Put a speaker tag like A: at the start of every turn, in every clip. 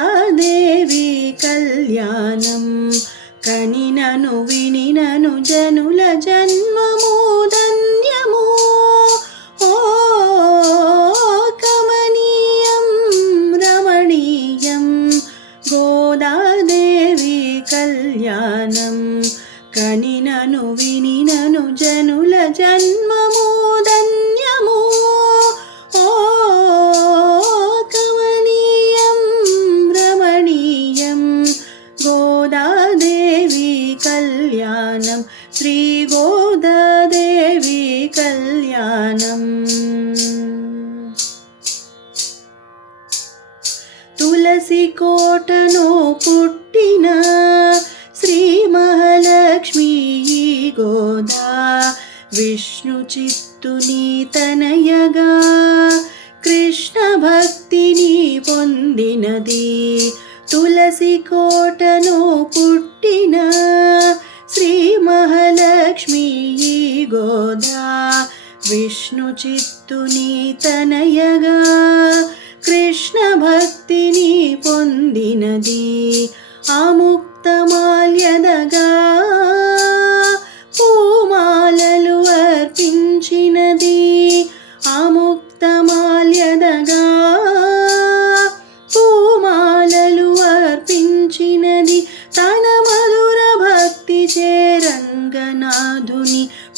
A: కమలాదేవి కళ్యాణం. కనినను వినినను జనుల జన్మము ధన్యము. ఓ కమనీయం రమణీయం. గోదాదేవి కళ్యాణం. కనినను వినినను జనుల జన్మ శ్రీ గోదాదేవి కళ్యాణం. తులసి కోటను పుట్టిన శ్రీ మహాలక్ష్మి గోదా. విష్ణు చిత్తుని తనయగా కృష్ణ భక్తిని పొందినది. తులసి కోటను పుట్టిన గోదా విష్ణు చిత్తుని తనయగా కృష్ణ భక్తిని పొందినది. ఆముక్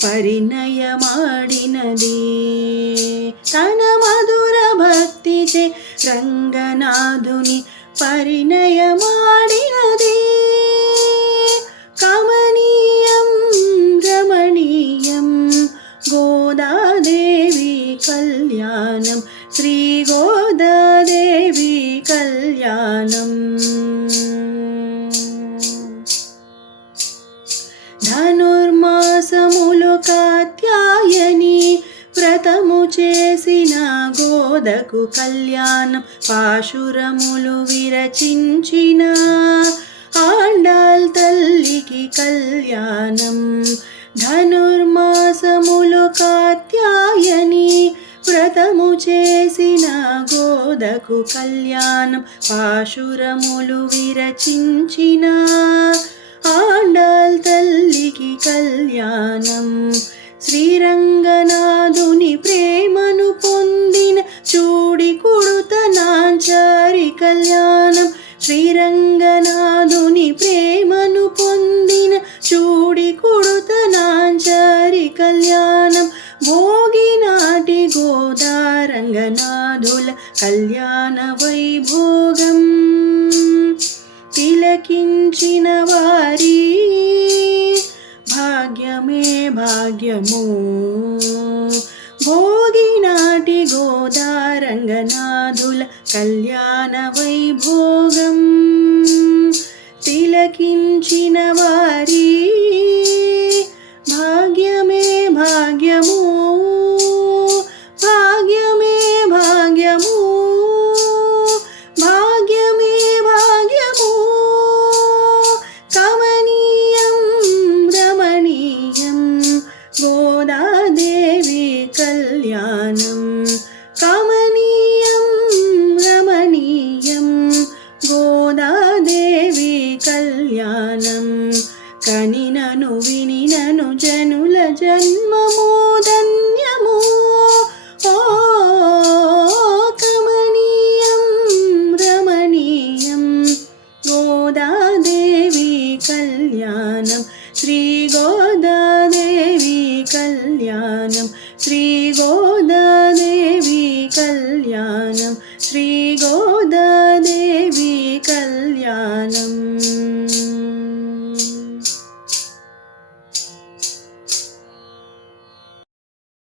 A: చేరంగనాథుని పరిణయమాడినది తన మధుర భక్తి చే రంగనాథుని పరిణయమాడినది కమనీయం రమణీయం గోదాదేవి కళ్యాణం శ్రీ గోదాదేవి కళ్యాణం ధనుర్మాసములు కాత్యాయని వ్రతము చేసిన గోదకు కళ్యాణం పాశురములు విరచించిన ఆండాల్ తల్లికి కళ్యాణం ధనుర్మాసములు కాత్యాయని వ్రతము చేసిన గోదకు కళ్యాణం పాశురములు విరచించిన ఆండాల్ తల్లికి కళ్యాణం. శ్రీరంగనాథుని ప్రేమను పొందిన చూడి కుడుత నాంచారి కళ్యాణం. శ్రీరంగనాథుని ప్రేమను పొందిన చూడి కుడుత నాంచారి కళ్యాణం. భోగినాటి గోదారంగనాథుల కళ్యాణ వైభోగం. తిలకించిన వారి భాగ్యమే భాగ్యము. భోగినాటి గోదారంగనాథుల కళ్యాణ వైభోగం తిలకించిన వారి కమనీయం రమణీయం గోదాదేవి కళ్యాణం. కనినను వినినను జనుల జన్మము కళ్యాణం శ్రీ గోదాదేవి కళ్యాణం